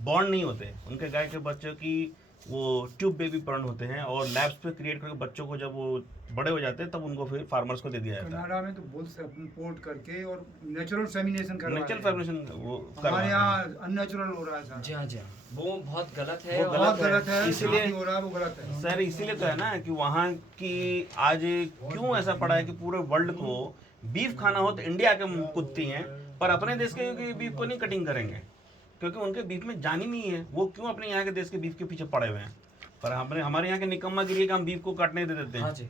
Bond नहीं होते उनके गाय के बच्चों की, वो ट्यूब बेबी बर्न होते हैं और लैब्स पे क्रिएट करके बच्चों को जब वो बड़े हो जाते हैं तब उनको फिर फार्मर्स को दे दिया जाता है। कनाडा में तो बुल्स इम्पोर्ट करके और नेचुरल फेमिनेशन करवा नेचुरल रहे हैं। फैब्रिकेशन वो हमारे यहाँ अननेचुरल हो रहा है जी सर, हाँ जी हाँ, वो बहुत गलत है। वो और बहुत गलत है, इसीलिए जहाँ भी हो रहा है वो गलत है सर, इसीलिए तो है ना कि वहाँ की आज क्यों ऐसा पड़ा है कि पूरे वर्ल्ड को बीफ खाना हो तो इंडिया के कुत्ती हैं, पर अपने देश के बीफ को नहीं कटिंग करेंगे क्योंकि उनके बीफ में जान ही नहीं है। वो क्यों अपने यहाँ के देश के बीफ के पीछे पड़े हुए हैं, पर हमने हमारे यहाँ के निकम्मा गिरी कि हम बीफ को काटने दे देते हाँ हैं। जी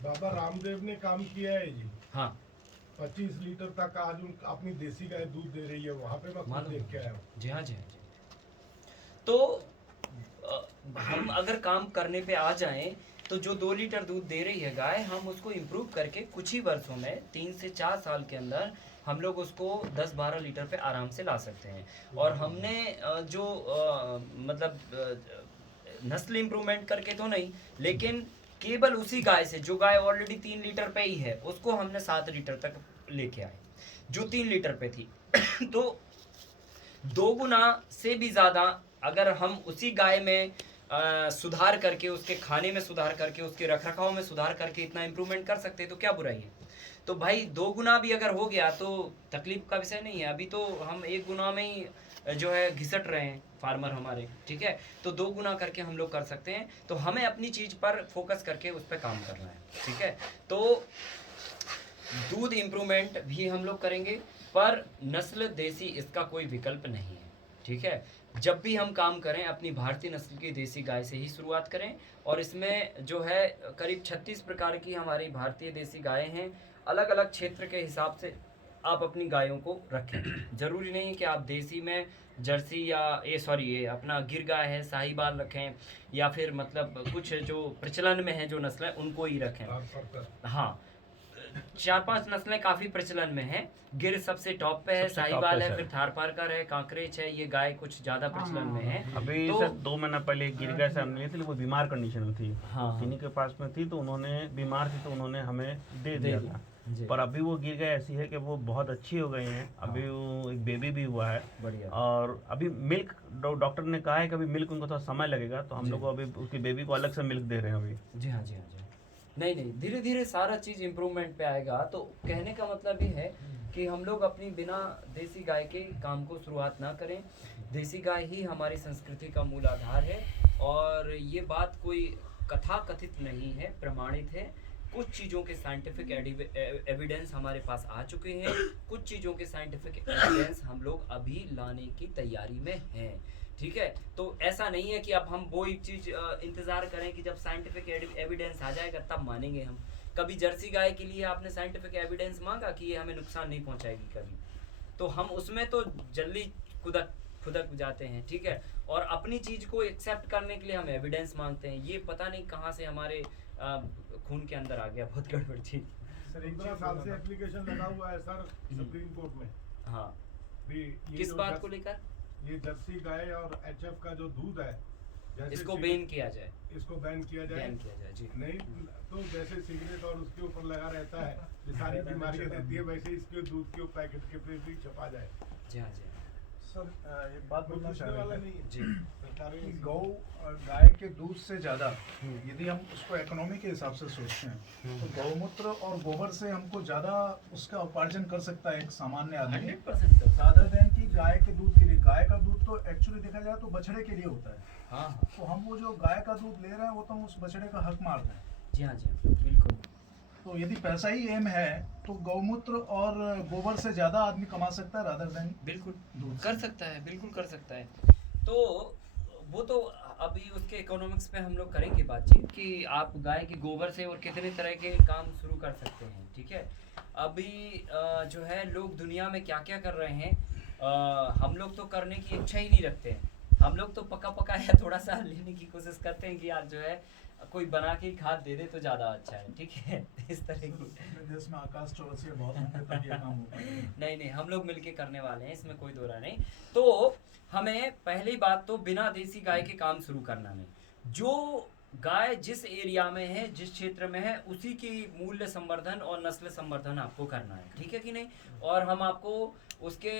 बाबा रामदेव ने काम किया है जी, हाँ 25 लीटर तक आज अपनी देसी गाय दूध दे रही है, वहाँ पे मैं खुद मालूम देख के आया हूँ। जी हाँ जी हाँ जी। तो हम अगर काम करने पे आ जाएं तो जो 2 लीटर दूध दे रही है गाय, हम उसको इम्प्रूव करके कुछ ही वर्षों में 3 से 4 साल के अंदर हम लोग उसको 10-12 लीटर पे आराम से ला सकते हैं। और हमने जो नस्ल इम्प्रूवमेंट करके तो नहीं, लेकिन केवल उसी गाय से जो गाय ऑलरेडी 3 लीटर पे ही है उसको हमने 7 लीटर तक लेके आए जो 3 लीटर पे थी। तो 2 गुना से भी ज़्यादा अगर हम उसी गाय में सुधार करके, उसके खाने में सुधार करके, उसके रखरखाव में सुधार करके इतना इम्प्रूवमेंट कर सकते हैं तो क्या बुराई है। तो भाई 2 गुना भी अगर हो गया तो तकलीफ का विषय नहीं है। अभी तो हम 1 गुना में ही जो है घिसट रहे हैं फार्मर हमारे, ठीक है। तो 2 गुना करके हम लोग कर सकते हैं। तो हमें अपनी चीज़ पर फोकस करके उस पर काम करना है, ठीक है। तो दूध इम्प्रूवमेंट भी हम लोग करेंगे, पर नस्ल देसी इसका कोई विकल्प नहीं है, ठीक है। जब भी हम काम करें अपनी भारतीय नस्ल की देसी गाय से ही शुरुआत करें। और इसमें जो है करीब 36 प्रकार की हमारी भारतीय देसी गायें हैं। अलग अलग क्षेत्र के हिसाब से आप अपनी गायों को रखें। ज़रूरी नहीं है कि आप देसी में जर्सी या ये अपना गिर गाय है साहिवाल रखें, या फिर मतलब कुछ जो प्रचलन में है जो नस्लें उनको ही रखें। हाँ, 4-5 नस्लें काफ़ी प्रचलन में हैं। गिर सबसे टॉप पे है, सबसे top साहिवाल पे है, है। फिर थारपारकर है, कांकरेज है। ये गाय कुछ ज़्यादा प्रचलन में है। अभी तो सर 2 महीना पहले एक गिर गाय सामने आई थी, वो बीमार कंडीशन में थी, हाँ किन्हीं के पास में थी, तो उन्होंने बीमार थी तो उन्होंने हमें दे दिया था। जी, पर अभी वो गिर गाय ऐसी है कि वो बहुत अच्छी हो गई हैं। अभी वो एक बेबी भी हुआ है बढ़िया। और अभी मिल्क डॉक्टर ने कहा है कि अभी मिल्क उनको थोड़ा समय लगेगा, तो हम लोग को अभी उसकी बेबी को अलग से मिल्क दे रहे हैं अभी। जी हाँ जी हाँ जी। नहीं, धीरे धीरे सारा चीज़ इम्प्रूवमेंट पे आएगा। तो कहने का मतलब ये है कि हम लोग अपनी बिना देसी गाय के काम को शुरुआत ना करें। देसी गाय ही हमारी संस्कृति का मूल आधार है। और ये बात कोई कथा कथित नहीं है, प्रमाणित है। कुछ चीज़ों के साइंटिफिक एविडेंस हमारे पास आ चुके हैं, कुछ चीज़ों के साइंटिफिक एविडेंस हम लोग अभी लाने की तैयारी में हैं, ठीक है। तो ऐसा नहीं है कि अब हम वो एक चीज़ इंतज़ार करें कि जब साइंटिफिक एविडेंस आ जाएगा तब मानेंगे हम। कभी जर्सी गाय के लिए आपने साइंटिफिक एविडेंस मांगा कि ये हमें नुकसान नहीं पहुंचाएगी कभी, तो हम उसमें तो जल्दी खुदक जाते हैं, ठीक है। और अपनी चीज़ को एक्सेप्ट करने के लिए हम एविडेंस मांगते हैं। ये पता नहीं कहाँ से हमारे खून के अंदर आ गया, बहुत गड़बड़ चीज़। सर 15 साल से एप्लीकेशन लगा हुआ है सर सुप्रीम कोर्ट में हाँ, भी। ये किस जो बात को लेकर? ये जर्सी गाय और एचएफ का जो दूध है, जैसे इसको बैन किया जाए, इसको बैन किया जाए। बैन किया जाए जी। नहीं तो जैसे सिगरेट और उसके ऊपर लगा रहता है, ये सारी बीमारियां देती है, वैसे इसके दूध के पैकेट के पे भी छपा जाए। जी हाँ जी हाँ सर। एक बात बोलना पूछने चाह वाला रहे नहीं थे है जी। सरकारी कि गाय के दूध से ज़्यादा यदि हम उसको इकोनॉमी के हिसाब से सोचते हैं तो गौमूत्र और गोबर से हमको ज़्यादा उसका उपार्जन कर सकता है एक सामान्य आदमी 100% रादर देन कि गाय के दूध के लिए। गाय का दूध तो एक्चुअली देखा जाए तो बछड़े के लिए होता है। हाँ हाँ तो हम वो जो गाय का दूध ले रहे हैं वो तो हम उस बछड़े का हक मार रहे हैं। जी हाँ जी हाँ, बिल्कुल। तो यदि पैसा ही एम है तो गौमूत्र और गोबर से ज़्यादा आदमी कमा सकता है रादर देन बिल्कुल दूध कर सकता है, बिल्कुल कर सकता है। तो वो तो अभी उसके इकोनॉमिक्स पे हम लोग करेंगे बातचीत कि आप गाय के गोबर से और कितने तरह के काम शुरू कर सकते हैं, ठीक है। अभी जो है लोग दुनिया में क्या क्या कर रहे हैं, हम लोग तो करने की इच्छा ही नहीं रखते हैं। हम लोग तो पका पकाया थोड़ा सा लेने की कोशिश करते हैं कि यार जो है कोई बना के खाद दे दे तो ज़्यादा अच्छा है, ठीक है। इस तरह की अपने देश में आकाश चौरसिया बहुत होंगे तब ये काम हो पाएगा। नहीं, हम लोग मिलके करने वाले हैं, इसमें कोई दो राय नहीं। तो हमें पहली बात तो बिना देसी गाय के काम शुरू करना नहीं। जो गाय जिस एरिया में है, जिस क्षेत्र में है, उसी की मूल्य संवर्धन और नस्ल संवर्धन आपको करना है, ठीक है कि नहीं। और हम आपको उसके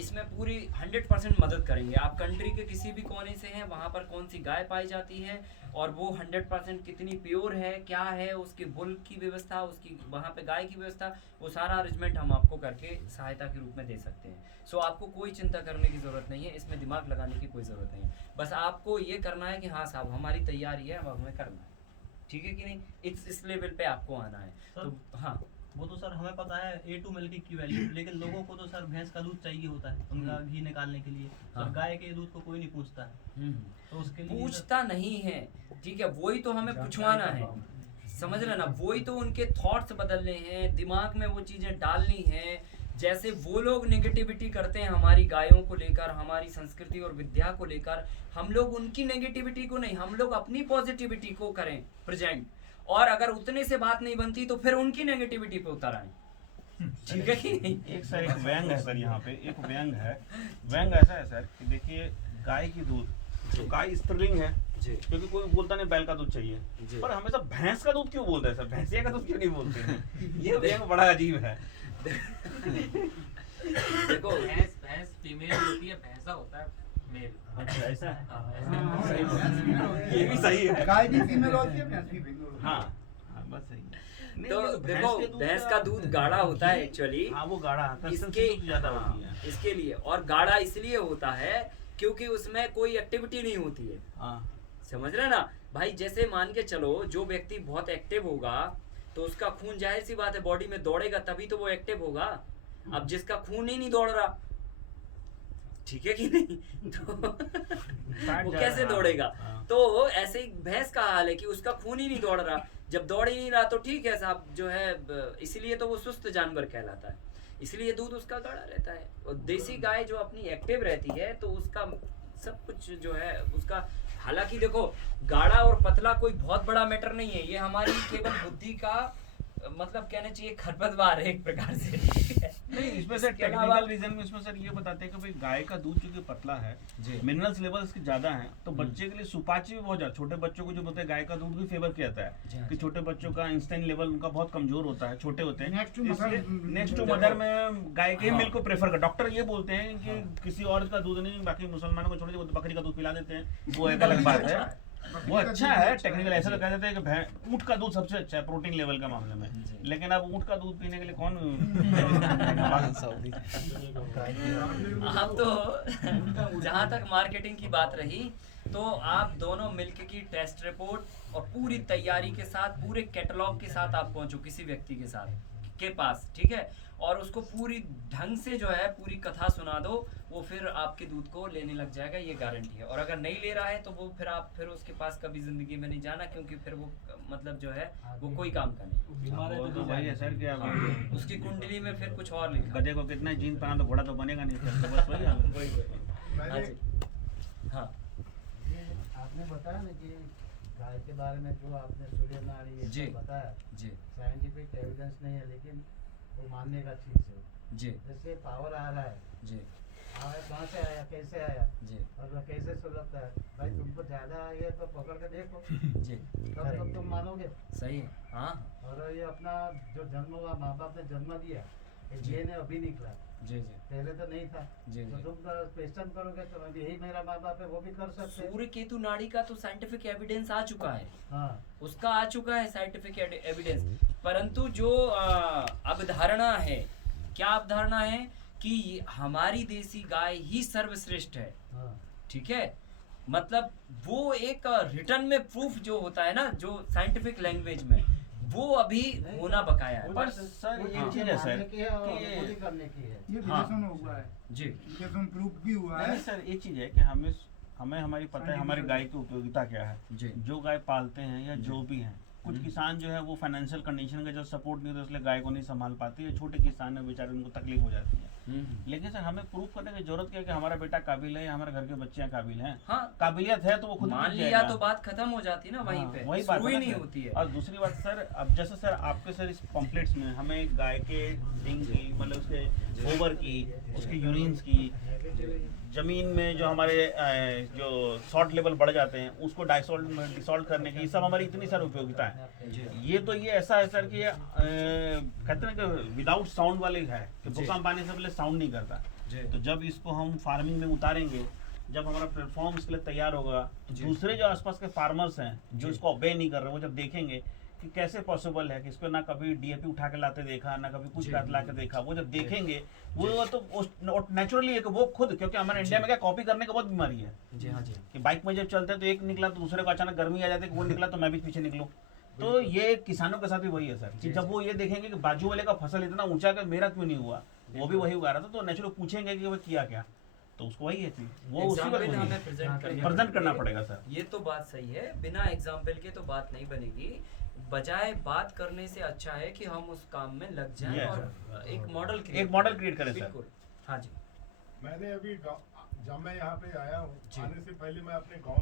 इसमें पूरी 100% मदद करेंगे। आप कंट्री के किसी भी कोने से हैं, वहाँ पर कौन सी गाय पाई जाती है और वो 100% कितनी प्योर है, क्या है उसके बुल की व्यवस्था, उसकी वहाँ पे गाय की व्यवस्था, वो सारा अरेंजमेंट हम आपको करके सहायता के रूप में दे सकते हैं। सो आपको कोई चिंता करने की ज़रूरत नहीं है, इसमें दिमाग लगाने की कोई ज़रूरत नहीं है। बस आपको ये करना है कि हाँ साहब हमारी तैयारी है, अब हमें करना है, ठीक है कि नहीं, इस लेवल पे आपको आना है। तो हाँ वो तो सर हमें पता है A2 मिल्क की वैल्यू, लेकिन लोगों को तो सर भैंस का दूध चाहिए होता है उनका घी निकालने के लिए। हाँ। सर गाय के दूध को कोई नहीं पूछता है, तो उसके लिए पूछता नहीं है, ठीक है, वही तो हमें पूछवाना है, समझ रहे ना, वही तो उनके थॉट्स बदलने हैं, दिमाग में वो चीजें डालनी हैं। जैसे वो लोग नेगेटिविटी करते हैं हमारी गायों को लेकर, हमारी संस्कृति और विद्या को लेकर, हम लोग उनकी नेगेटिविटी को नहीं, हम लोग अपनी पॉजिटिविटी को करें प्रेजेंट, और अगर उतने से बात नहीं बनती तो फिर उनकी नेगेटिविटी पे उतर आए, ठीक है कि नहीं। एक सर एक व्यंग है सर, यहाँ पे एक व्यंग है। व्यंग ऐसा है सर कि देखिए गाय की दूध, तो गाय स्त्रीलिंग है जी क्योंकि कोई बोलता नहीं बैल का दूध चाहिए, जी। पर हमेशा भैंस का दूध क्यों बोलते हैं सर, भैंसिया का दूध क्यों नहीं बोलते हैं? ये व्यंग बड़ा अजीब है। देखो भैंस फीमेल होती है, भैंसा होता है मेल। अच्छा ऐसा है, हाँ, सही बात। ये भी सही है। गाय भी फीमेल होती है, भैंस भी फीमेल होती है। हाँ हाँ, बस सही है। नहीं, तो लेकिन देखो के दूध भैंस का दूध गाढ़ा होता है घी- एक्चुअली, हाँ वो गाढ़ा आता है, इसके sensitive ज्यादा हाँ, होती है। इसके लिए, और गाढ़ा इसलिए होता है क्योंकि उसमें कोई एक्टिविटी नहीं होती है, हाँ समझ रहे ना भाई। जैसे मान के चलो जो व्यक्ति बहुत एक्टिव होगा तो उसका खून, जाहिर सी बात है, बॉडी में दौड़ेगा तभी तो वो एक्टिव होगा। अब जिसका खून ही नहीं दौड़ रहा, ठीक है कि नहीं, तो वो जा कैसे रहा है। दौड़ेगा। हाँ। तो ऐसे ही भैंस का हाल है कि उसका खून ही नहीं दौड़ रहा, जब दौड़ ही नहीं रहा तो ठीक है साहब, जो है इसीलिए तो वो सुस्त जानवर कहलाता है, इसलिए दूध उसका गाढ़ा रहता है। और देसी गाय जो अपनी एक्टिव रहती है तो उसका सब कुछ जो है उसका, हालांकि देखो गाढ़ा और पतला कोई बहुत बड़ा मैटर नहीं है, ये हमारी केवल बुद्धि का मतलब कहना चाहिए खरपतवार है एक प्रकार से, ठीक है? नहीं, इसमें सर इसके अलावा- टेक्निकल रीजन में इसमें सर ये बताते हैं कि भाई गाय का दूध क्योंकि पतला है, जी। मिनरल्स लेवल इसके ज्यादा हैं, तो बच्चे के लिए सुपाच्य भी बहुत ज्यादा, छोटे बच्चों को जो बोलते हैं गाय का दूध भी फेवर किया जाता जी है हाँ, कि जी। छोटे बच्चों का इंस्टेंट लेवल उनका बहुत कमजोर होता है, छोटे होते हैं, Next to mother- next to देखो- मदर में गाय के हाँ। मिल्क को प्रेफर कर। डॉक्टर ये बोलते हैं कि हाँ। किसी और का दूध नहीं, बाकी मुसलमानों को छोड़ दे वो तो बकरी का दूध पिला देते हैं, वो एक अलग बात है, वो अच्छा है टेक्निकल। ऐसा तो कह देते हैं कि ऊँट का दूध सबसे अच्छा है प्रोटीन लेवल का मामले में, जी। लेकिन अब ऊँट का दूध पीने के लिए कौन आप तो जहाँ तक मार्केटिंग की बात रही, तो आप दोनों मिल्क की टेस्ट रिपोर्ट और पूरी तैयारी के साथ, पूरे कैटलॉग के साथ आप पहुंचो किसी व्यक्ति के साथ के पास, ठीक है, और उसको पूरी ढंग से जो है पूरी कथा सुना दो, वो फिर आपके दूध को लेने लग जाएगा, ये गारंटी है। और अगर नहीं ले रहा है तो वो फिर आप फिर उसके पास कभी जिंदगी में नहीं जाना, क्योंकि फिर वो मतलब जो है वो कोई काम का नहीं। वो तो वही है सर कि अब उसकी कुंडली में फिर कुछ और लिखा। गधे को कितना जीन पहना तो घोड़ा तो बनेगा नहीं सर, तो बस वही हाल है। हाँ मैंने जी, हाँ ये आपने बताया ना कि गाय के बारे में जो आपने सूर्य नाड़ी ये जी। सब बताया, जी साइंटिफिक एविडेंस नहीं है, लेकिन वो मानने का चीज़ है। जी जैसे पावर आ रहा है, जी आया कहाँ से आया, कैसे आया, जी और वह कैसे सुलगता है। भाई तुमको ज़्यादा आई है तो पकड़ के देखो, जी, तब तो तुम मानोगे। सही है, हाँ और ये अपना जो जन्म हुआ, माँ बाप ने जन्म दिया, ये जी। DNA अभी निकला, जी जी पहले तो नहीं था। जी, तो जी। तुम क्वेश्चन करोगे तो यही मेरा माँ बाप है, वो भी कर सकते हैं। सूर्य केतु नाड़ी का तो साइंटिफिक एविडेंस आ चुका है, हाँ, उसका आ चुका है साइंटिफिक एविडेंस, परंतु जो अवधारणा है, क्या अवधारणा है कि हमारी देसी गाय ही सर्वश्रेष्ठ है, हाँ, ठीक है, मतलब वो एक रिटर्न में प्रूफ जो होता है ना, जो साइंटिफिक लैंग्वेज में, वो अभी होना बकाया है। पर सर वो एक चीज़ें चीज है सर मानने की है और कि पूरी करने की है। ये हाँ। विदेशों में हुआ है, जी विदेशों में प्रूफ भी हुआ है। नहीं सर एक चीज है कि हमें हमें हमारी पता है हमारी गाय की उपयोगिता क्या है। जी जो गाय पालते हैं या जो भी हैं, कुछ किसान जो है वो फाइनेंशियल कंडीशन का जो सपोर्ट नहीं होता इसलिए गाय को नहीं संभाल पाती है, छोटे किसान है बेचारे उनको तकलीफ हो जाती है। लेकिन सर हमें प्रूफ करने की जरूरत क्या है कि हमारा बेटा काबिल है या हमारे घर के बच्चे काबिल हैं। हाँ, काबिलियत है तो वो खुद मान मिल लिया जाएगा। तो बात खत्म हो जाती ना वहीं हाँ, पे, वही बात शुरू ही है ना नहीं सर। होती है। और दूसरी बात सर, अब जैसे सर आपके सर इस पम्पलेट्स में हमें गाय के डिंग की, मतलब उसके गोबर की, उसके यूरिन्स की, जमीन में जो हमारे जो सॉल्ट लेवल बढ़ जाते हैं उसको डिसॉल्व करने की, ये सब हमारी इतनी सारी उपयोगिता है। ये तो ये ऐसा है सर कि ये कहते हैं कि विदाउट साउंड वाले है कि भूकंप आने से पहले साउंड नहीं करता। तो जब इसको हम फार्मिंग में उतारेंगे, जब हमारा प्लेटफॉर्म इसके लिए तैयार होगा, तो दूसरे जो आसपास के फार्मर्स हैं जो इसको ऑबे नहीं कर रहे, वो जब देखेंगे कि कैसे पॉसिबल है कि इसको ना कभी डीएपी उठा के लाते देखा, ना कभी कुछ ला के देखा, वो जब देखेंगे वो तो नेचुरली है कि वो खुद, क्योंकि हमारे इंडिया में क्या कॉपी करने का बहुत बीमारी है जी हाँ जी कि बाइक में जब चलते हैं तो एक निकला तो दूसरे को अचानक गर्मी आ जाती है कि वो निकला तो मैं भी पीछे निकलूं। तो ये किसानों के साथ भी वही है सर कि जब वो ये देखेंगे कि बाजू वाले का फसल इतना ऊंचा कि मेरा क्यों नहीं हुआ, वो भी वही उगा रहा था, तो नेचुरली पूछेंगे कि वो किया क्या, तो उसको वही है चीज, वो उसी पर एग्जाम्पल हमें प्रेजेंट प्रेजेंट करना पड़ेगा सर। ये तो बात सही है, बिना एग्जाम्पल के तो बात नहीं बनेगी। बजाय बात करने से अच्छा है कि हम उस काम में लग जाएं Yes. और एक मॉडल क्रिएट करें सर। बिल्कुल हाँ जी। मैंने अभी जब मैं यहाँ पे आया हूँ, आने से पहले मैं अपने गाँव